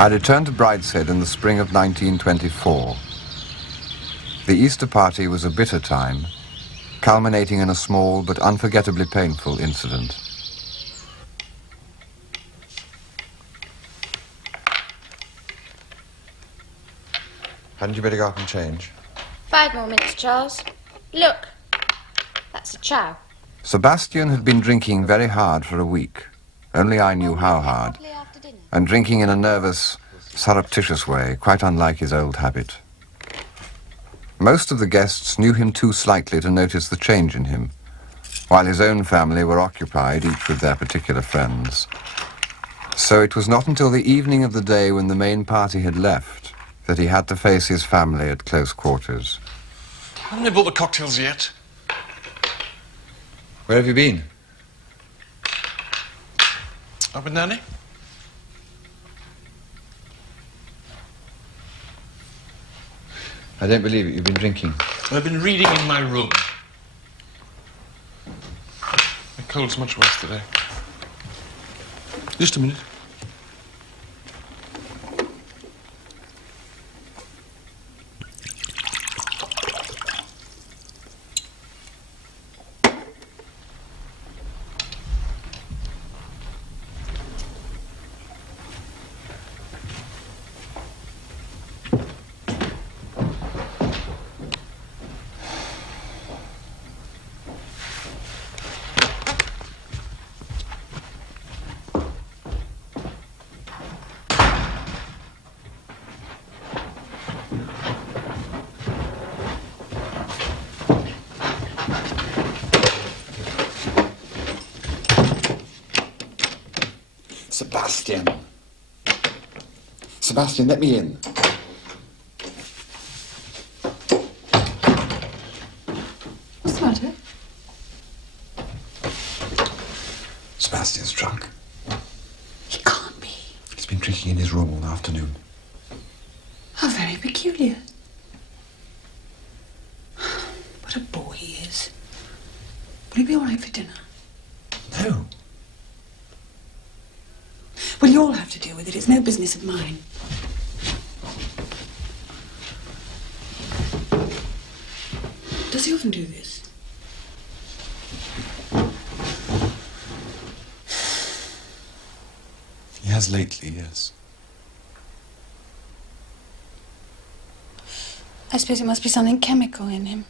I returned to Brideshead in the spring of 1924. The Easter party was a bitter time, culminating in a small but unforgettably painful incident. Hadn't you better go up and change? 5 more minutes, Charles. Look, that's a chow. Sebastian had been drinking very hard for a week. Only I knew how hard. And drinking in a nervous, surreptitious way, quite unlike his old habit. Most of the guests knew him too slightly to notice the change in him, while his own family were occupied, each with their particular friends. So it was not until the evening of the day when the main party had left that he had to face his family at close quarters. Haven't they bought the cocktails yet? Where have you been? Up with Nanny? I don't believe it. You've been drinking. I've been reading in my room. My cold's much worse today. Just a minute. Sebastian. Sebastian, let me in. What's the matter? Sebastian's drunk. He can't be. He's been drinking in his room all afternoon. How very peculiar. What a bore he is. Will he be all right for dinner? No. Well, you'll have to deal with it. It's no business of mine. Does he often do this? He has lately, yes. I suppose it must be something chemical in him.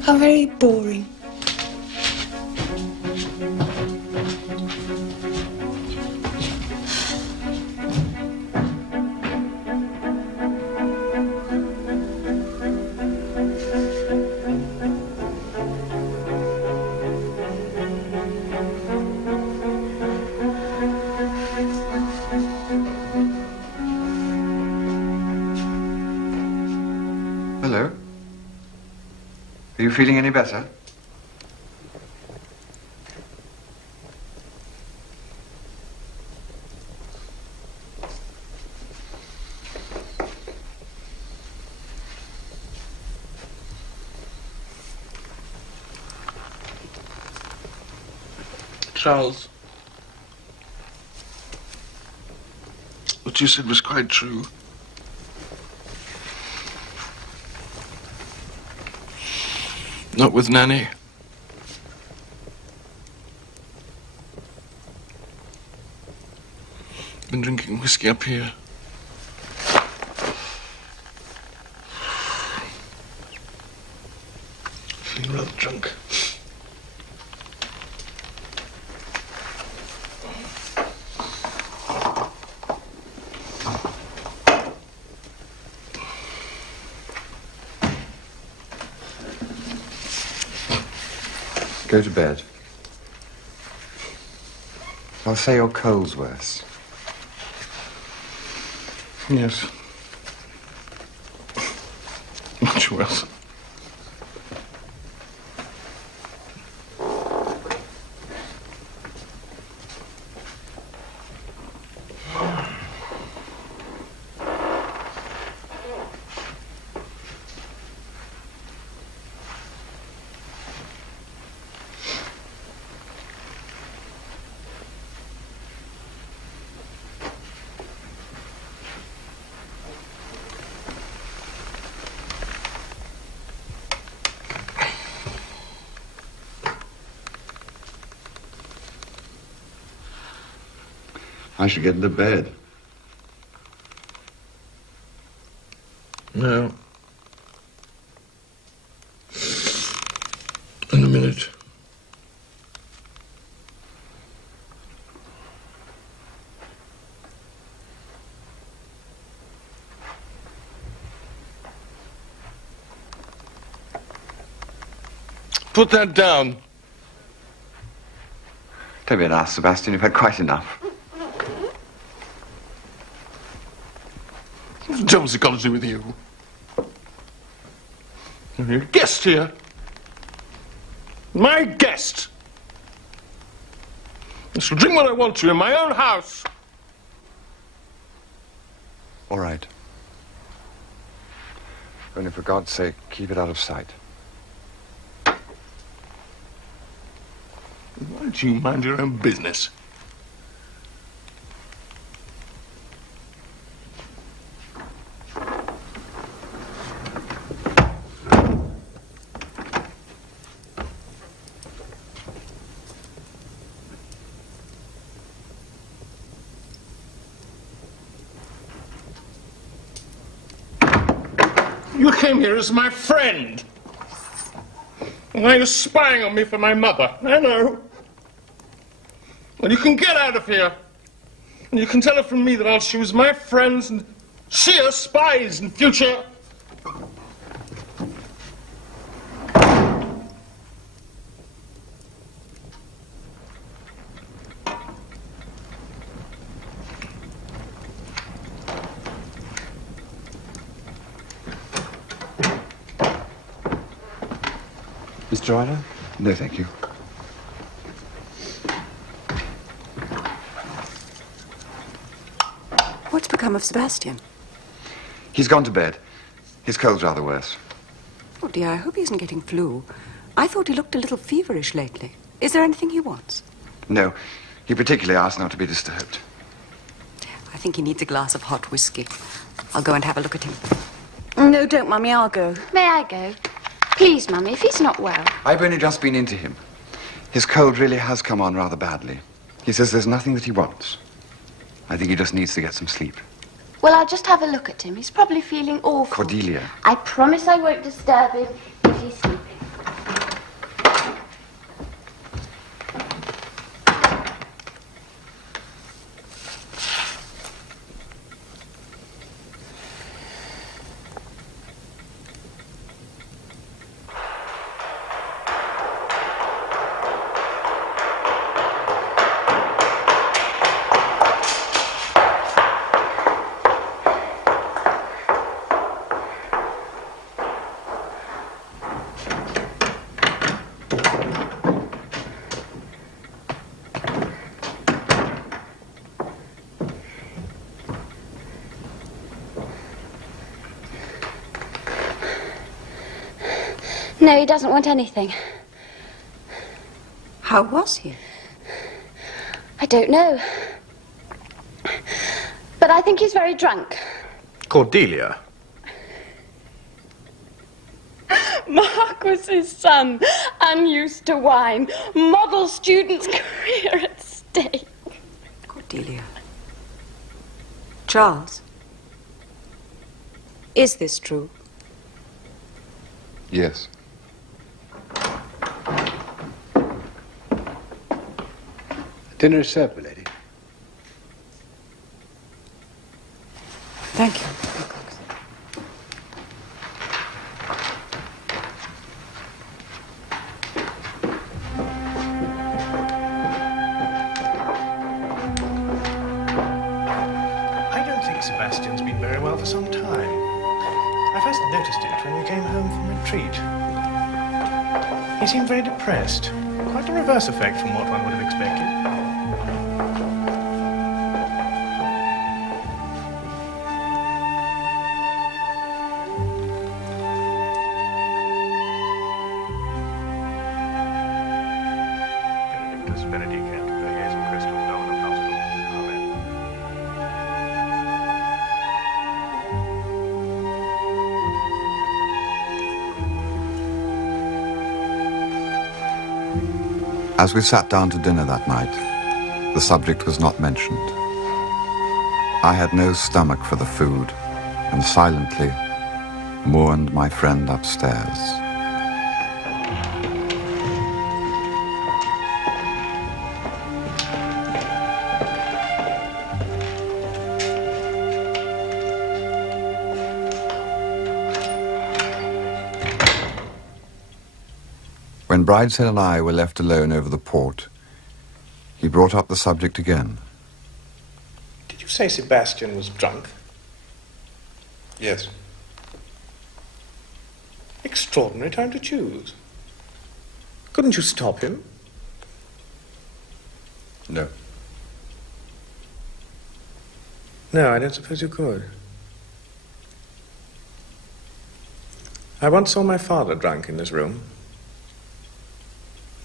How very boring. Hello. Are you feeling any better? Charles, what you said was quite true. Not with Nanny. Been drinking whiskey up here. Feeling rather drunk. Go to bed. I'll say your cold's worse. Yes. Much worse. I should get into bed. No. In a minute. Put that down. Don't be an ass, Sebastian. You've had quite enough. What the devil's it got to do with you? You're a guest here. My guest. I shall drink what I want to in my own house. All right. Only for God's sake, keep it out of sight. Why don't you mind your own business? You came here as my friend. And now you're spying on me for my mother. I know. Well, you can get out of here. And you can tell her from me that I'll choose my friends and she her spies in future. Mr. Euler? No, thank you. What's become of Sebastian? He's gone to bed. His cold's rather worse. Oh, dear, I hope he isn't getting flu. I thought he looked a little feverish lately. Is there anything he wants? No, he particularly asked not to be disturbed. I think he needs a glass of hot whiskey. I'll go and have a look at him. No, don't, Mummy. I'll go. May I go? Please, Mummy, if he's not well. I've only just been into him. His cold really has come on rather badly. He says there's nothing that he wants. I think he just needs to get some sleep. Well, I'll just have a look at him. He's probably feeling awful. Cordelia. I promise I won't disturb him if he's sleeping. No, he doesn't want anything. How was he? I don't know. But I think he's very drunk. Cordelia. Marquis's son, unused to wine. Model student's career at stake. Cordelia. Charles. Is this true? Yes. Dinner is served, my lady. Thank you. I don't think Sebastian's been very well for some time. I first noticed it when we came home from retreat. He seemed very depressed. Quite a reverse effect from what one would have expected. As we sat down to dinner that night, the subject was not mentioned. I had no stomach for the food and silently mourned my friend upstairs. When Brideshead and I were left alone over the port, he brought up the subject again. Did you say Sebastian was drunk? Yes. Extraordinary time to choose. Couldn't you stop him? No. No, I don't suppose you could. I once saw my father drunk in this room.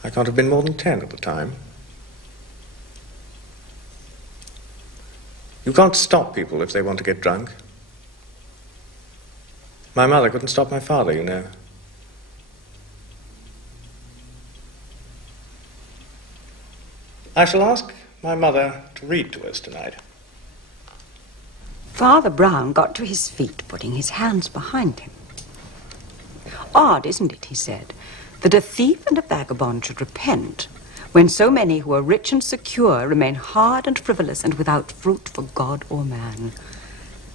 I can't have been more than 10 at the time. You can't stop people if they want to get drunk. My mother couldn't stop my father, you know. I shall ask my mother to read to us tonight. Father Brown got to his feet, putting his hands behind him. Odd, isn't it, he said, that a thief and a vagabond should repent when so many who are rich and secure remain hard and frivolous and without fruit for God or man.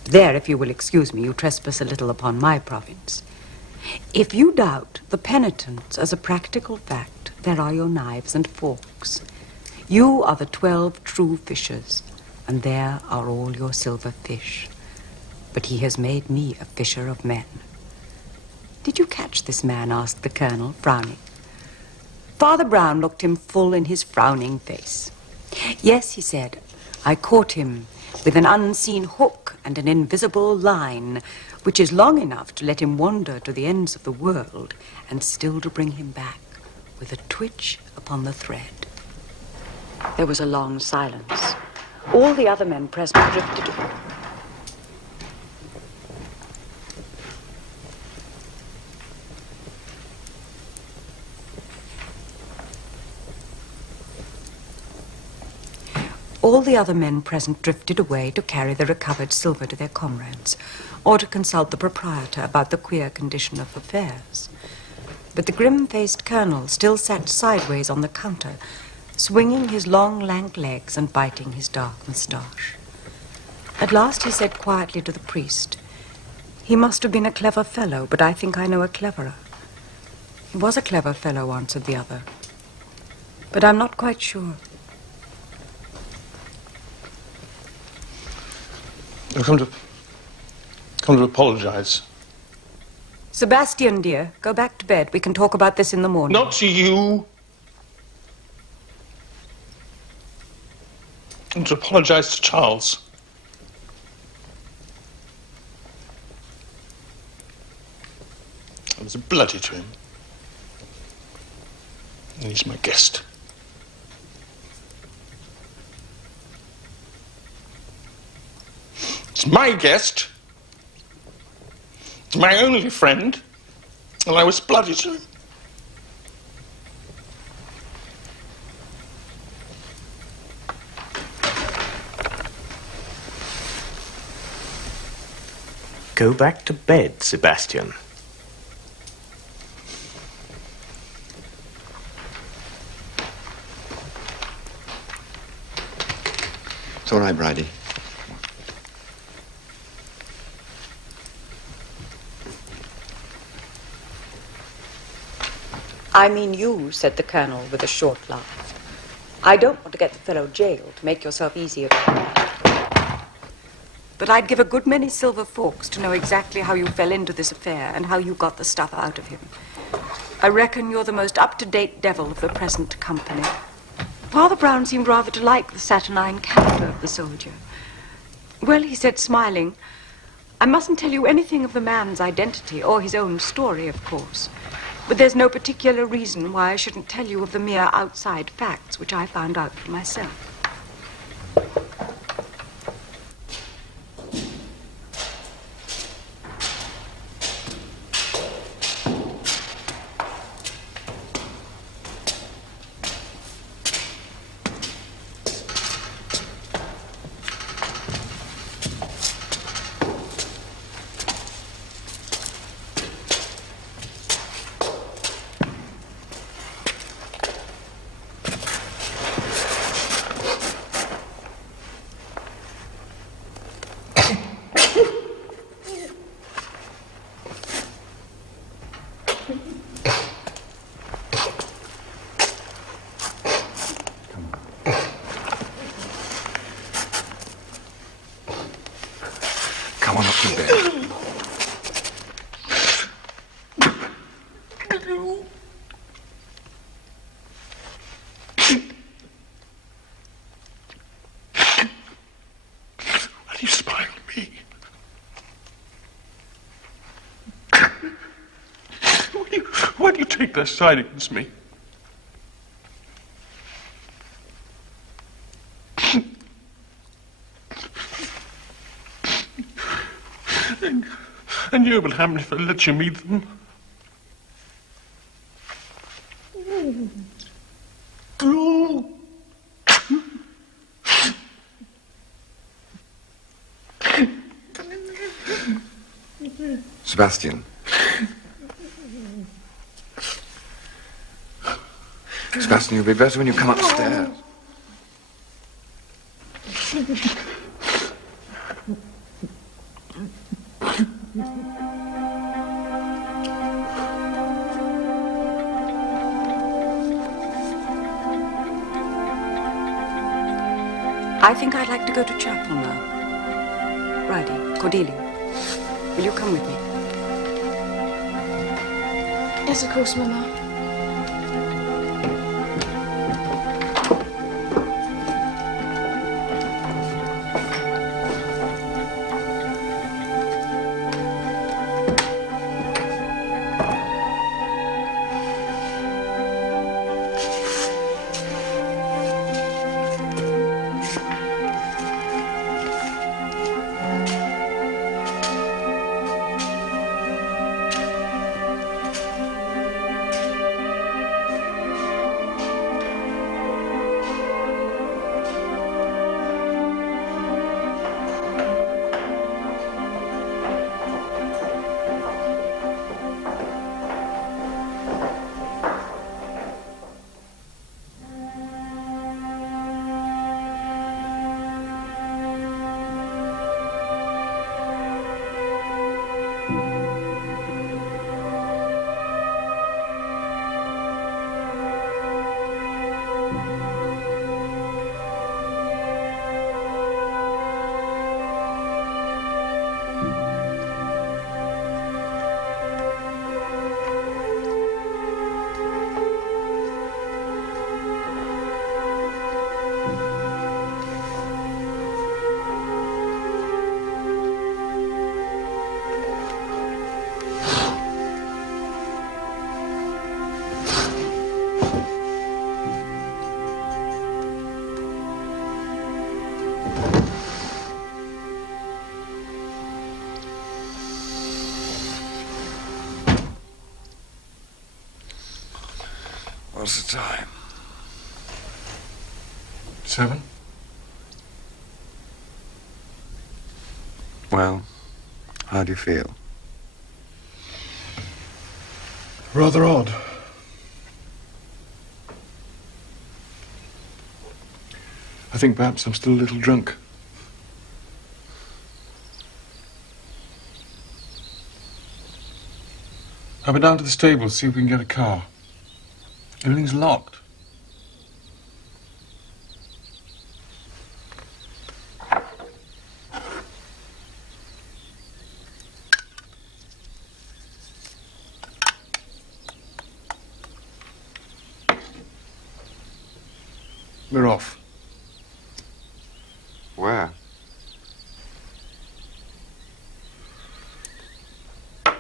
There, if you will excuse me, you trespass a little upon my province. If you doubt the penitence as a practical fact, there are your knives and forks. You are the 12 true fishers, and there are all your silver fish. But he has made me a fisher of men. Did you catch this man? Asked the colonel, frowning. Father Brown looked him full in his frowning face. Yes, he said, I caught him with an unseen hook and an invisible line, which is long enough to let him wander to the ends of the world and still to bring him back with a twitch upon the thread. There was a long silence. All the other men present drifted. All the other men present drifted away to carry the recovered silver to their comrades, or to consult the proprietor about the queer condition of affairs. But the grim-faced colonel still sat sideways on the counter, swinging his long, lank legs and biting his dark moustache. At last he said quietly to the priest, he must have been a clever fellow, but I think I know a cleverer. He was a clever fellow, answered the other, but I'm not quite sure. I've come to apologize. Sebastian, dear, go back to bed. We can talk about this in the morning. Not to you. And to apologize to Charles. I was bloody to him. And he's my guest. He's my guest. He's my only friend. And I was bloody to him. Go back to bed, Sebastian. It's all right, Bridie. I mean you, said the colonel with a short laugh. I don't want to get the fellow jailed. Make yourself easy about that. But I'd give a good many silver forks to know exactly how you fell into this affair and how you got the stuff out of him. I reckon you're the most up-to-date devil of the present company. Father Brown seemed rather to like the saturnine caliber of the soldier. Well, he said, smiling, I mustn't tell you anything of the man's identity or his own story, of course. But there's no particular reason why I shouldn't tell you of the mere outside facts which I found out for myself. Why do you spy on me? Why do you take their side against me? And you will have me if I let you meet them. Sebastian. Sebastian, you'll be better when you come upstairs. I think I'd like to go to chapel now. Bridie, Cordelia, will you come with me? Yes, of course, Mama. What's the time? 7? Well, how do you feel? Rather odd. I think perhaps I'm still a little drunk. I'll be down to the stable, see if we can get a car. Everything's locked. We're off. Where? Oh,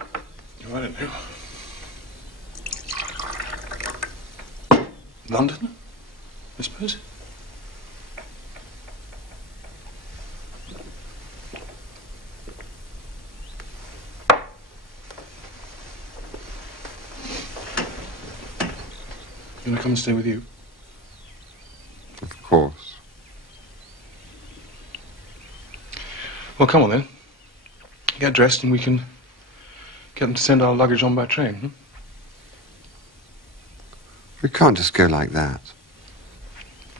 I don't know. London, I suppose. You want to come and stay with you? Of course. Well, come on then. Get dressed and we can get them to send our luggage on by train. Hmm? We can't just go like that.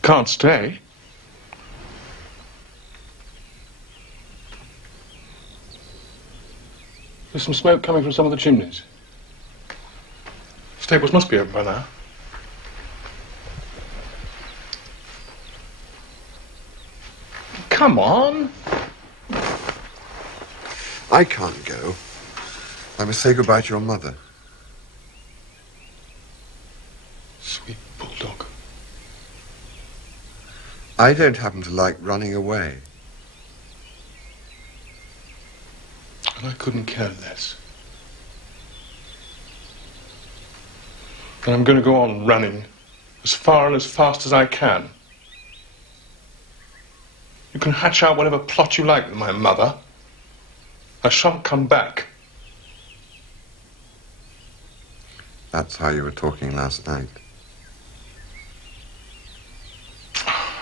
Can't stay. There's some smoke coming from some of the chimneys. Stables must be open by now. Come on. I can't go. I must say goodbye to your mother. Sweet bulldog. I don't happen to like running away. And I couldn't care less. And I'm going to go on running as far and as fast as I can. You can hatch out whatever plot you like with my mother. I shan't come back. That's how you were talking last night.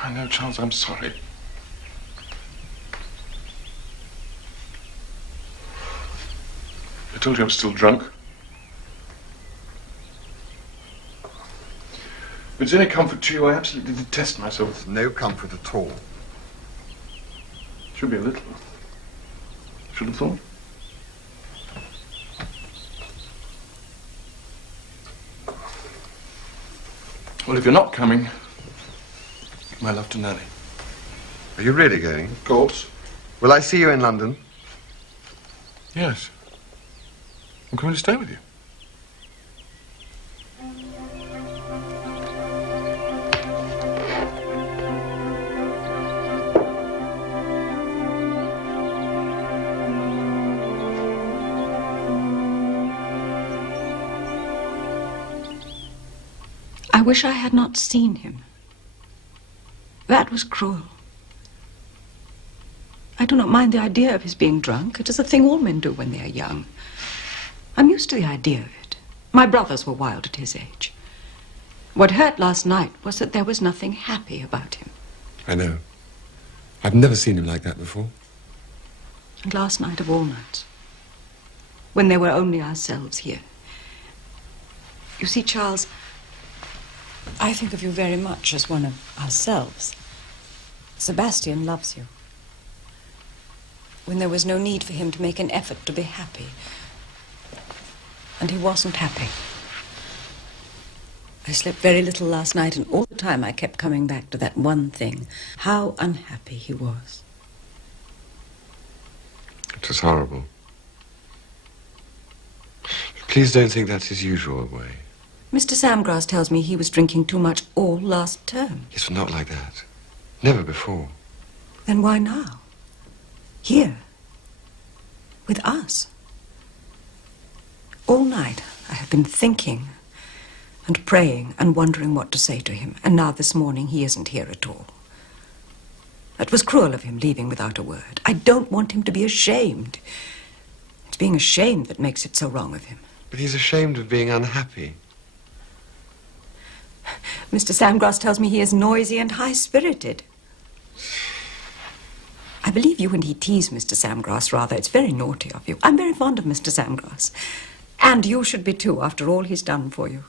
I know, Charles, I'm sorry. I told you I'm still drunk. If it's any comfort to you, I absolutely detest myself. No comfort at all. Should be a little. Should have thought. Well, if you're not coming, my love to Nanny. Are you really going? Of course. Will I see you in London? Yes. I'm coming to stay with you. I wish I had not seen him. That was cruel. I do not mind the idea of his being drunk. It is a thing all men do when they are young. I'm used to the idea of it. My brothers were wild at his age. What hurt last night was that there was nothing happy about him. I know. I've never seen him like that before. And last night of all nights, when there were only ourselves here. You see, Charles, I think of you very much as one of ourselves. Sebastian loves you. When there was no need for him to make an effort to be happy. And he wasn't happy. I slept very little last night, and all the time I kept coming back to that one thing. How unhappy he was. It was horrible. Please don't think that's his usual way. Mr. Samgrass tells me he was drinking too much all last term. Yes, but not like that. Never before. Then why now? Here. With us. All night I have been thinking and praying and wondering what to say to him. And now this morning he isn't here at all. It was cruel of him leaving without a word. I don't want him to be ashamed. It's being ashamed that makes it so wrong of him. But he's ashamed of being unhappy. Mr. Samgrass tells me he is noisy and high-spirited. I believe you and he tease Mr. Samgrass rather. It's very naughty of you. I'm very fond of Mr. Samgrass. And you should be too, after all he's done for you.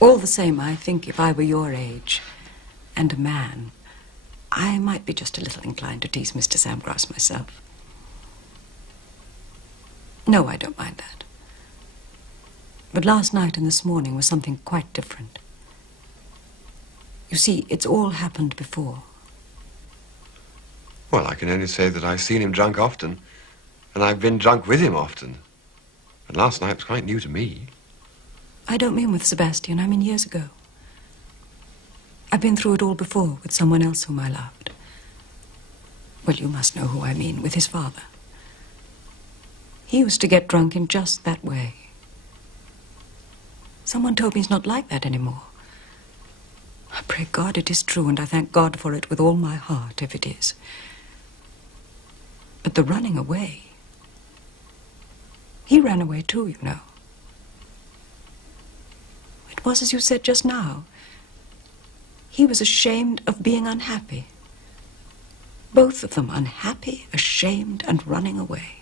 All the same, I think if I were your age and a man, I might be just a little inclined to tease Mr. Samgrass myself. No, I don't mind that. But last night and this morning was something quite different. You see, it's all happened before. Well, I can only say that I've seen him drunk often, and I've been drunk with him often. And last night was quite new to me. I don't mean with Sebastian, I mean years ago. I've been through it all before with someone else whom I loved. Well, you must know who I mean, with his father. He used to get drunk in just that way. Someone told me he's not like that anymore. I pray God it is true, and I thank God for it with all my heart, if it is. But the running away... He ran away too, you know. It was as you said just now. He was ashamed of being unhappy. Both of them unhappy, ashamed, and running away.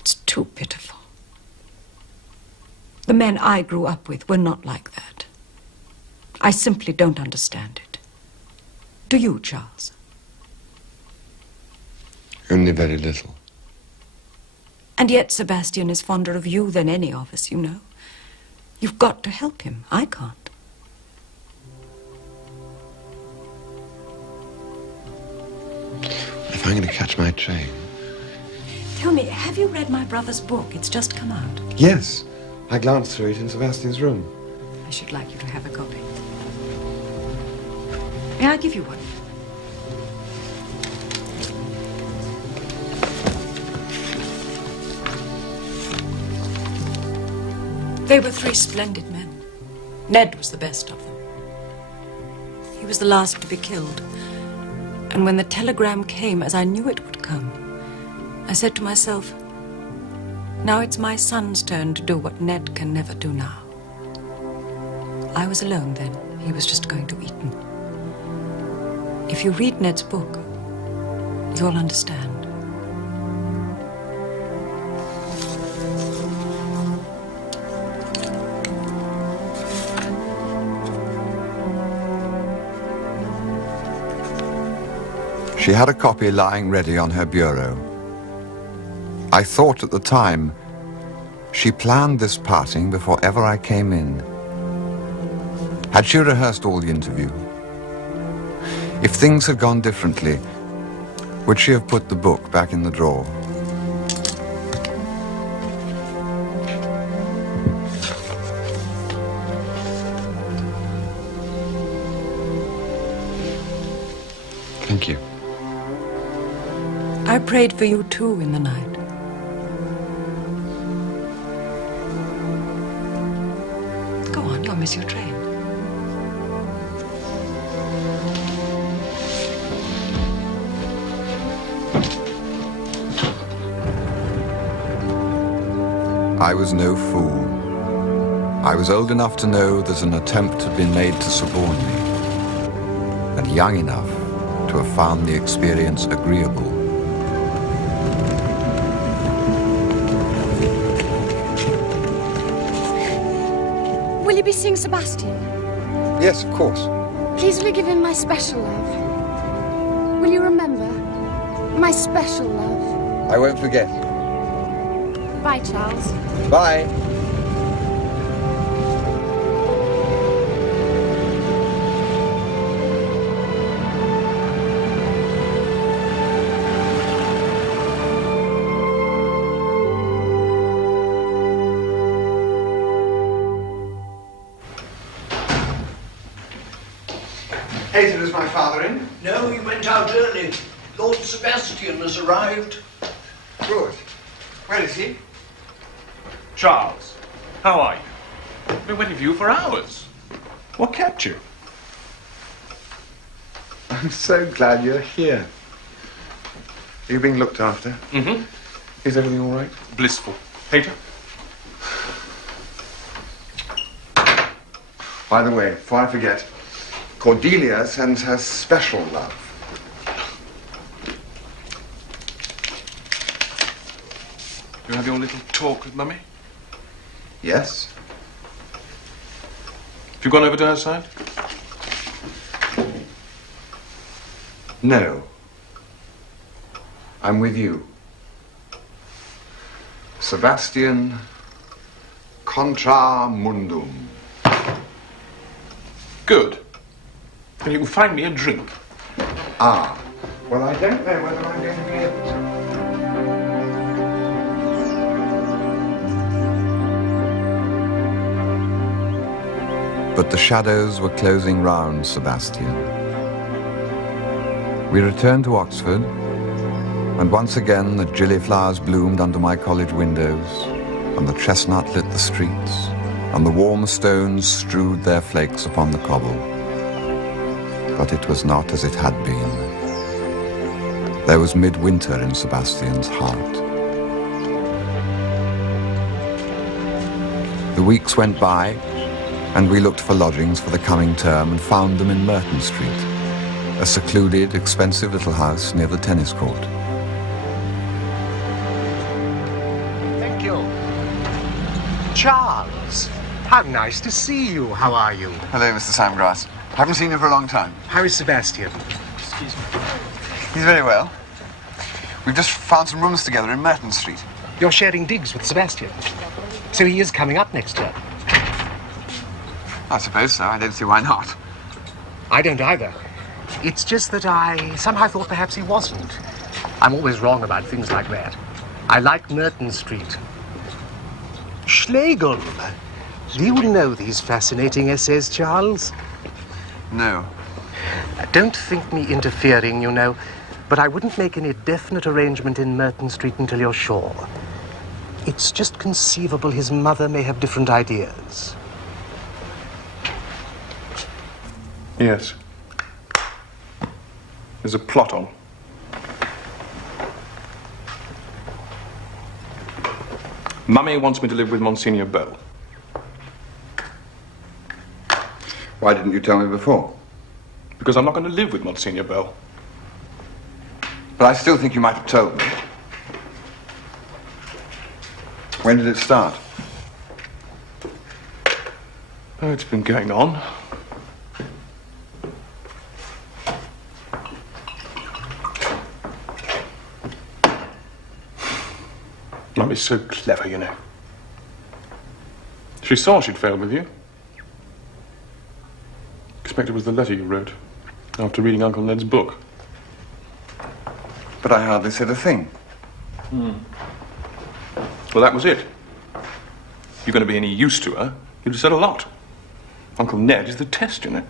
It's too pitiful. The men I grew up with were not like that. I simply don't understand it. Do you, Charles? Only very little. And yet Sebastian is fonder of you than any of us, you know. You've got to help him. I can't. If I'm going to catch my train... Tell me, have you read my brother's book? It's just come out. Yes. I glanced through it in Sebastian's room. I should like you to have a copy. May I give you one? They were three splendid men. Ned was the best of them. He was the last to be killed. And when the telegram came, as I knew it would come, I said to myself, now it's my son's turn to do what Ned can never do now. I was alone then. He was just going to Eton. If you read Ned's book, you'll understand. She had a copy lying ready on her bureau. I thought at the time, she planned this parting before ever I came in. Had she rehearsed all the interview? If things had gone differently, would she have put the book back in the drawer? Thank you. I prayed for you too in the night. Go on, you'll miss your train. I was no fool. I was old enough to know that an attempt had been made to suborn me, and young enough to have found the experience agreeable. Will you be seeing Sebastian? Yes, of course. Please will you give him my special love? Will you remember? My special love. I won't forget. Bye, Charles. Bye. Hazel, is my father in? No, he went out early. Lord Sebastian has arrived. Good. Where is he? Charles, how are you? I've been waiting for you for hours. What kept you? I'm so glad you're here. Are you being looked after? Mm-hmm. Is everything all right? Blissful. Peter? By the way, before I forget, Cordelia sends her special love. You have your little talk with Mummy? Yes? Have you gone over to her side? No. I'm with you. Sebastian contra mundum. Good. Then you can find me a drink. Ah. Well, I don't know whether I'm going to be able to. But the shadows were closing round Sebastian. We returned to Oxford, and once again the gillyflowers bloomed under my college windows, and the chestnut lit the streets, and the warm stones strewed their flakes upon the cobble. But it was not as it had been. There was midwinter in Sebastian's heart. The weeks went by, and we looked for lodgings for the coming term and found them in Merton Street, a secluded, expensive little house near the tennis court. Thank you. Charles, how nice to see you. How are you? Hello, Mr. Samgrass. Haven't seen you for a long time. How is Sebastian? Excuse me. He's very well. We've just found some rooms together in Merton Street. You're sharing digs with Sebastian. So he is coming up next term. I suppose so. I don't see why not. I don't either. It's just that I somehow thought perhaps he wasn't. I'm always wrong about things like that. I like Merton Street. Schlegel. Do you know these fascinating essays, Charles? No. Don't think me interfering, you know, but I wouldn't make any definite arrangement in Merton Street until you're sure. It's just conceivable his mother may have different ideas. Yes. There's a plot on. Mummy wants me to live with Monsignor Beau. Why didn't you tell me before? Because I'm not going to live with Monsignor Beau. But I still think you might have told me. When did it start? Oh, it's been going on. Mummy's so clever, you know. She saw she'd failed with you. Expect it was the letter you wrote after reading Uncle Ned's book. But I hardly said a thing. Well, that was it. If you're going to be any use to her, you'd have said a lot. Uncle Ned is the test, you know.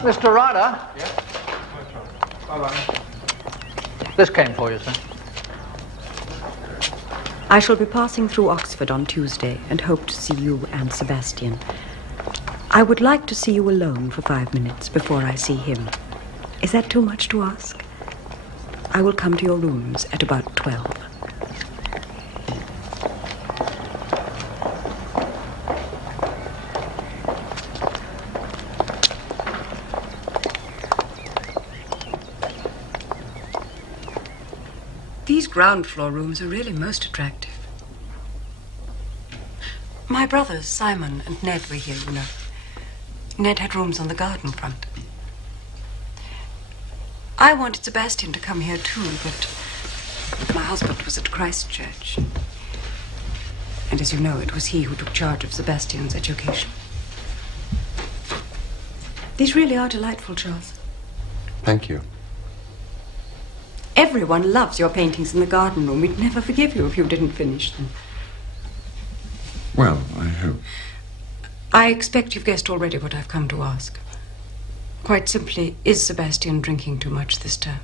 Mr. Ryder? Yes? This came for you, sir. I shall be passing through Oxford on Tuesday and hope to see you and Sebastian. I would like to see you alone for 5 minutes before I see him. Is that too much to ask? I will come to your rooms at about 12. These ground floor rooms are really most attractive. My brothers, Simon and Ned, were here, you know. Ned had rooms on the garden front. I wanted Sebastian to come here too, but my husband was at Christchurch. And as you know, it was he who took charge of Sebastian's education. These really are delightful, Charles. Thank you. Everyone loves your paintings in the garden room. We'd never forgive you if you didn't finish them. Well, I hope. I expect you've guessed already what I've come to ask. Quite simply, is Sebastian drinking too much this term?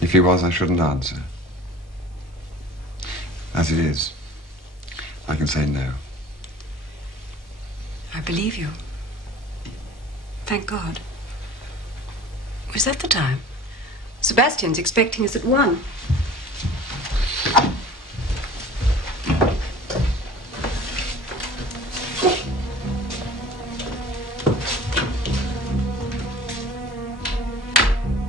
If he was, I shouldn't answer. As it is, I can say no. I believe you. Thank God. Was that the time? Sebastian's expecting us at 1.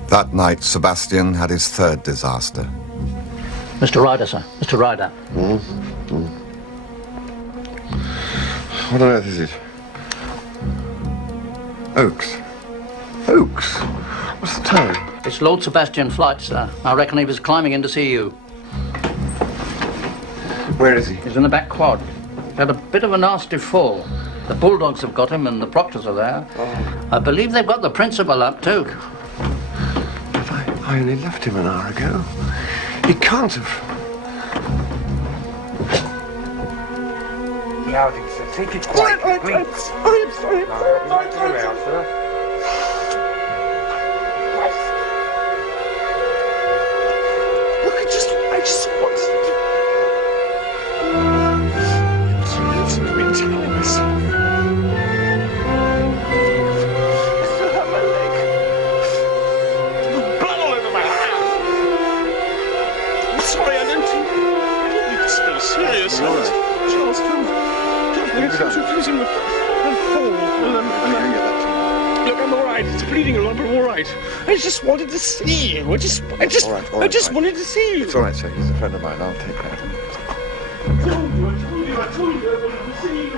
That night, Sebastian had his third disaster. Mr. Ryder, sir. Mr. Ryder. What on earth is it? Oaks. Oaks? What's the time? It's Lord Sebastian Flight, sir. I reckon he was climbing in to see you. Where is he? He's in the back quad. He had a bit of a nasty fall. The bulldogs have got him and the proctors are there. Oh. I believe they've got the principal up, too. But I only left him an hour ago. He can't have... Yeah, I think so. Take it quiet. I'm sorry. Look, I just want to... I've been telling myself. I still have my leg. There's blood all over my hand. I'm sorry, I don't think it's so serious. Charles, don't confuse him with fall. Look, I'm all right. It's bleeding a lot, but I'm all right. I just wanted to see you. I just wanted to see you. It's all right, sir. He's a friend of mine. I'll take that. I told you I wanted to see you.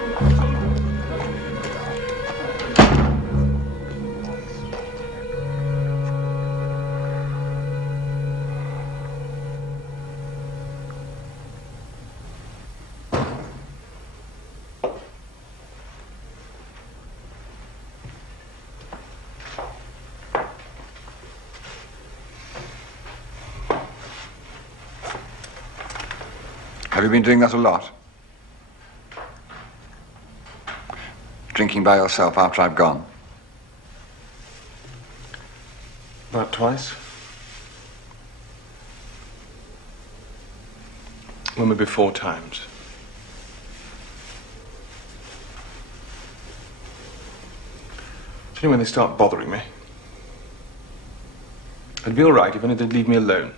Have you been doing that a lot? Drinking by yourself after I've gone? About twice. Well, maybe 4 times. You know, when they start bothering me, I'd be all right if only they'd leave me alone.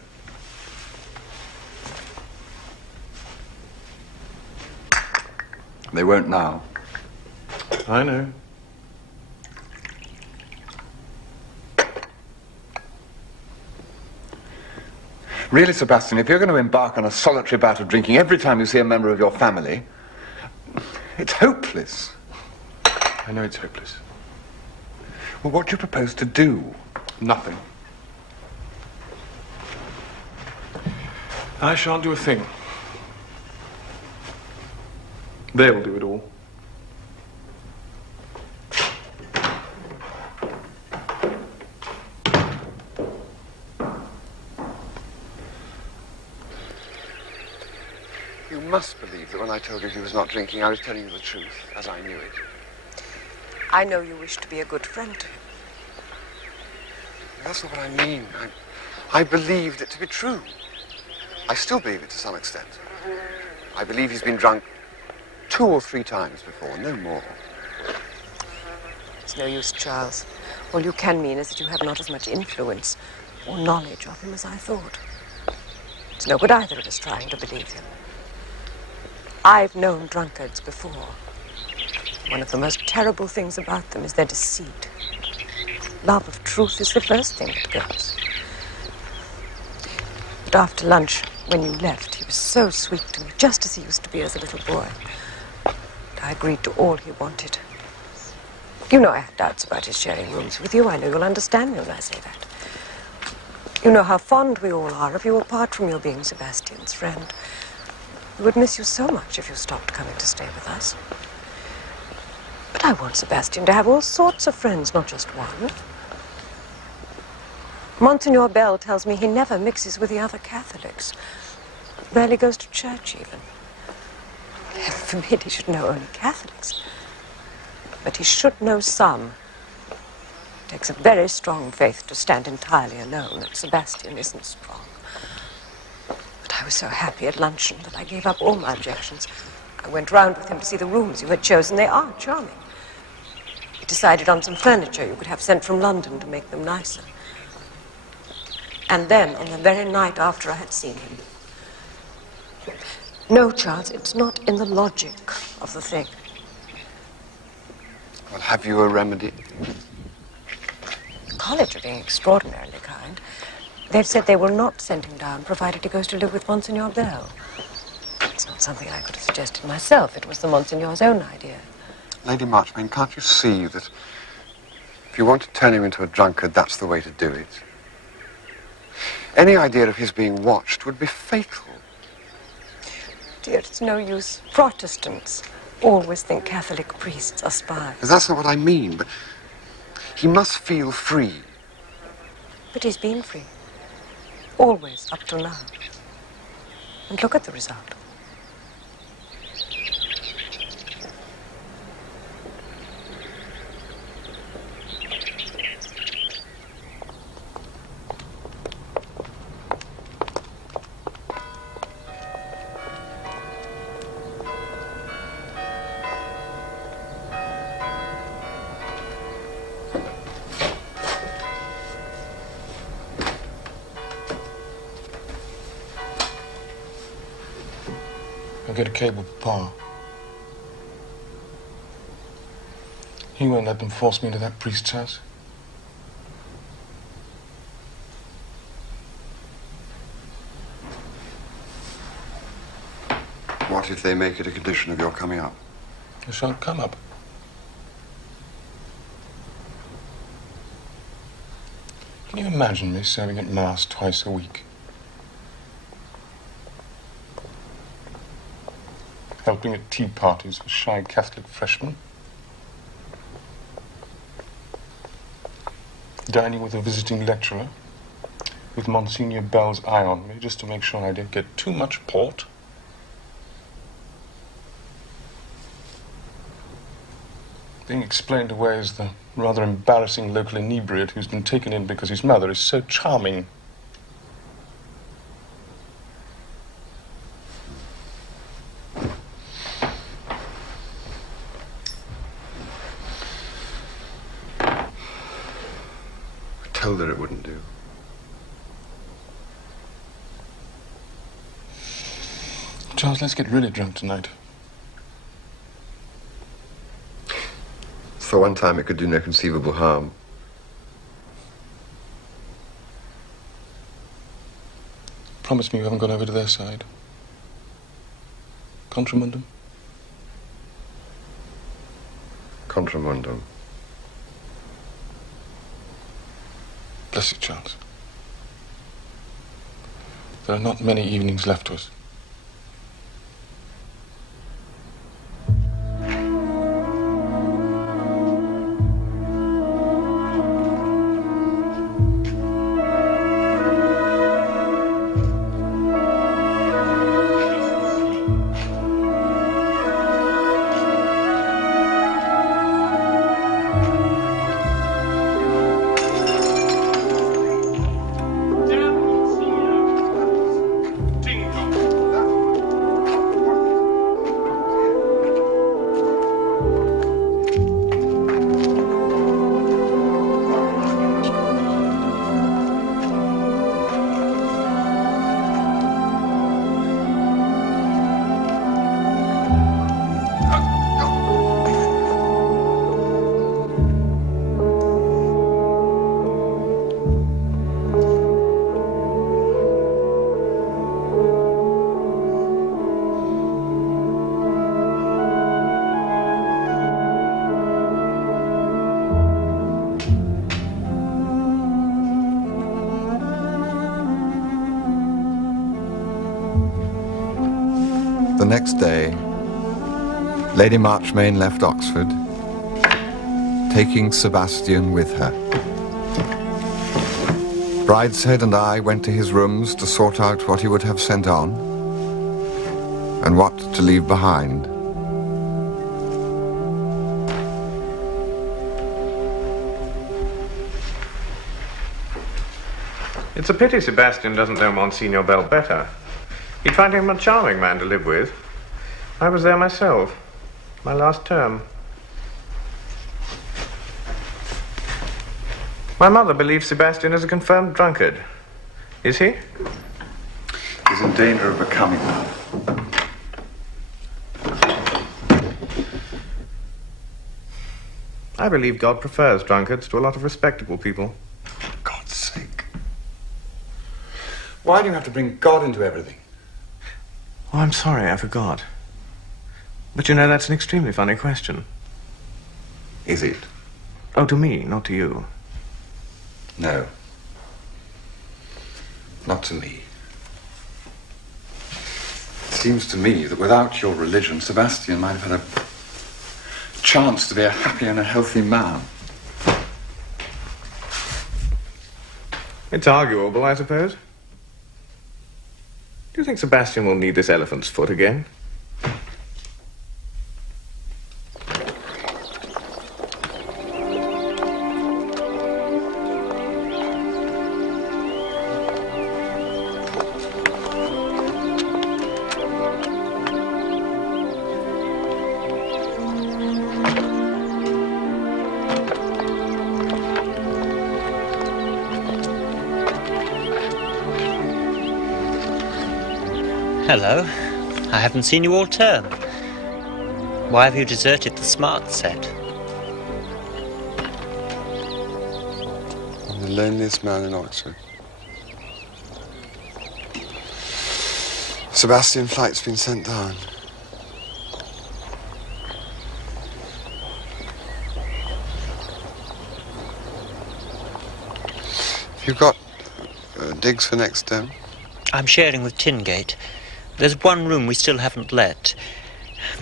They won't now. I know. Really, Sebastian, if you're going to embark on a solitary bout of drinking every time you see a member of your family, it's hopeless. I know it's hopeless. Well, what do you propose to do? Nothing. I shan't do a thing. They'll do it all. You must believe that when I told you he was not drinking, I was telling you the truth, as I knew it. I know you wish to be a good friend to him. That's not what I mean. I believed it to be true. I still believe it to some extent. I believe he's been drunk 2 or 3 times before, no more. It's no use, Charles. All you can mean is that you have not as much influence or knowledge of him as I thought. It's no good either of us trying to believe him. I've known drunkards before. One of the most terrible things about them is their deceit. Love of truth is the first thing that goes. But after lunch, when you left, he was so sweet to me, just as he used to be as a little boy. I agreed to all he wanted. You know I had doubts about his sharing rooms with you. I know you'll understand me when I say that. You know how fond we all are of you, apart from your being Sebastian's friend. We would miss you so much if you stopped coming to stay with us. But I want Sebastian to have all sorts of friends, not just one. Monsignor Bell tells me he never mixes with the other Catholics. Rarely goes to church, even. Heaven forbid he should know only Catholics. But he should know some. It takes a very strong faith to stand entirely alone, and Sebastian isn't strong. But I was so happy at luncheon that I gave up all my objections. I went round with him to see the rooms you had chosen. They are charming. We decided on some furniture you could have sent from London to make them nicer. And then, on the very night after I had seen him... No, Charles, it's not in the logic of the thing. Well, have you a remedy? The college are being extraordinarily kind. They've said they will not send him down, provided he goes to live with Monsignor Bell. It's not something I could have suggested myself. It was the Monsignor's own idea. Lady Marchmain, can't you see that if you want to turn him into a drunkard, that's the way to do it? Any idea of his being watched would be fatal. Dear, it's no use. Protestants always think Catholic priests are spies. That's not what I mean, but he must feel free. But he's been free. Always, up till now. And look at the result. I'll get a cable for Pa. He won't let them force me into that priest's house. What if they make it a condition of your coming up? I shan't come up. Can you imagine me serving at Mass twice a week? Helping at tea parties for shy Catholic freshmen? Dining with a visiting lecturer? With Monsignor Bell's eye on me, just to make sure I don't get too much port? being explained away as the rather embarrassing local inebriate who's been taken in because his mother is so charming. I told her it wouldn't do. Charles, let's get really drunk tonight. For one time, it could do no conceivable harm. Promise me you haven't gone over to their side. Contramundum? Contramundum. Bless you, Charles. There are not many evenings left to us. The next day, Lady Marchmain left Oxford, taking Sebastian with her. Brideshead and I went to his rooms to sort out what he would have sent on and what to leave behind. It's a pity Sebastian doesn't know Monsignor Bell better. He'd find him a charming man to live with. I was there myself, my last term. My mother believes Sebastian is a confirmed drunkard. Is he? He's in danger of becoming one. I believe God prefers drunkards to a lot of respectable people. For God's sake. Why do you have to bring God into everything? Oh, I'm sorry, I forgot. But you know, that's an extremely funny question. Is it? Oh, to me, not to you. No. Not to me. It seems to me that without your religion, Sebastian might have had a chance to be a happy and a healthy man. It's arguable, I suppose. Do you think Sebastian will need this elephant's foot again? Hello. I haven't seen you all term. Why have you deserted the smart set? I'm the loneliest man in Oxford. Sebastian flight's been sent down. You've got digs for next term? I'm sharing with Tingate. There's one room we still haven't let.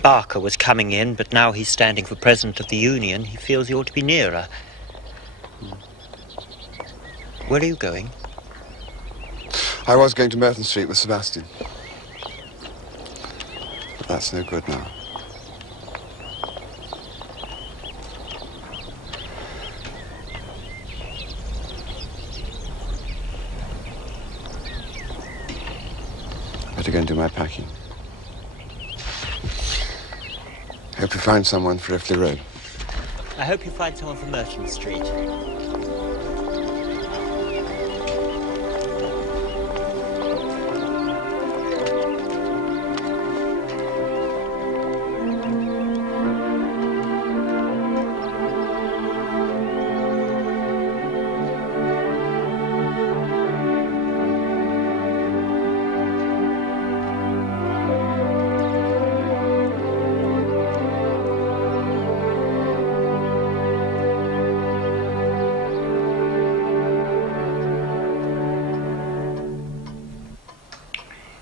Barker was coming in, but now he's standing for President of the Union. He feels he ought to be nearer. Where are you going? I was going to Merton Street with Sebastian. But that's no good now. Better go and do my packing. Hope you find someone for Ifley Road. I hope you find someone for Merchant Street.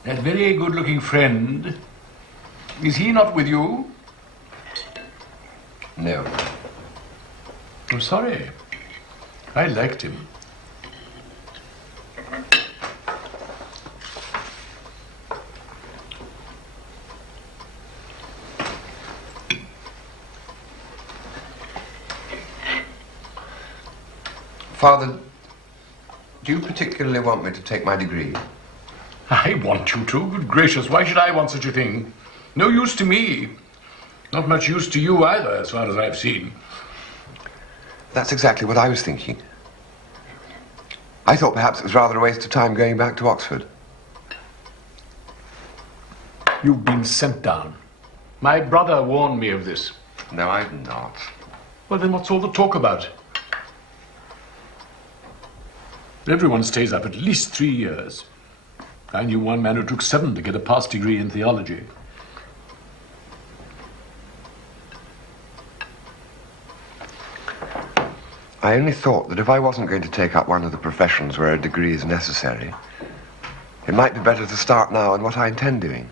That very good-looking friend, is he not with you? No. I'm sorry. I liked him. Father, do you particularly want me to take my degree? I want you to. Good gracious, why should I want such a thing? No use to me. Not much use to you either, as far as I've seen. That's exactly what I was thinking. I thought perhaps it was rather a waste of time going back to Oxford. You've been sent down. My brother warned me of this. No, I've not. Well, then what's all the talk about? Everyone stays up at least 3 years. I knew one man who took 7 to get a pass degree in theology. I only thought that if I wasn't going to take up one of the professions where a degree is necessary, it might be better to start now on what I intend doing.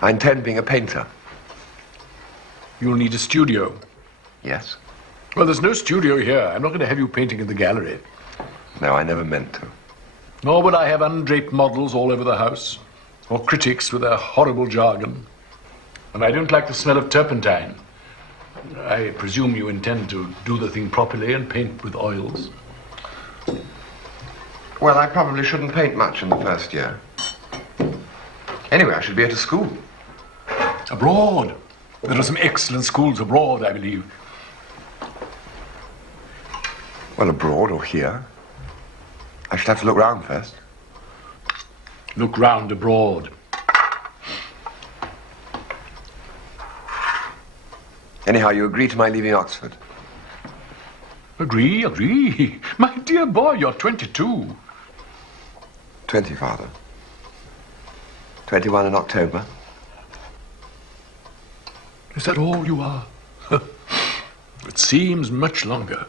I intend being a painter. You'll need a studio. Yes? Well, there's no studio here. I'm not going to have you painting in the gallery. No, I never meant to. Nor would I have undraped models all over the house, or critics with their horrible jargon. And I don't like the smell of turpentine. I presume you intend to do the thing properly and paint with oils. Well, I probably shouldn't paint much in the first year. Anyway, I should be at a school. Abroad. There are some excellent schools abroad, I believe. Well, abroad or here. I should have to look round first. Look round abroad. Anyhow, you agree to my leaving Oxford? Agree, agree. My dear boy, you're 22. 20, Father. 21 in October. Is that all you are? It seems much longer.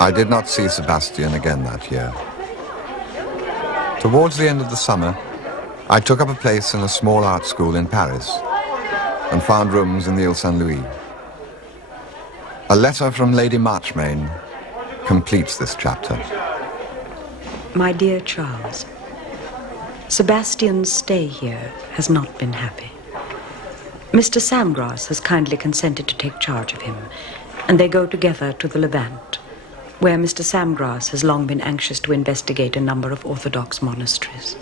I did not see Sebastian again that year. Towards the end of the summer, I took up a place in a small art school in Paris and found rooms in the Ile Saint-Louis. A letter from Lady Marchmain completes this chapter. My dear Charles, Sebastian's stay here has not been happy. Mr. Samgrass has kindly consented to take charge of him, and they go together to the Levant, where Mr. Samgrass has long been anxious to investigate a number of Orthodox monasteries.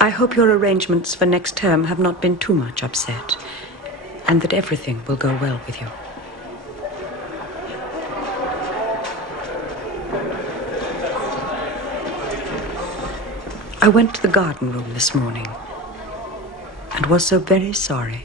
I hope your arrangements for next term have not been too much upset, and that everything will go well with you. I went to the garden room this morning and was so very sorry.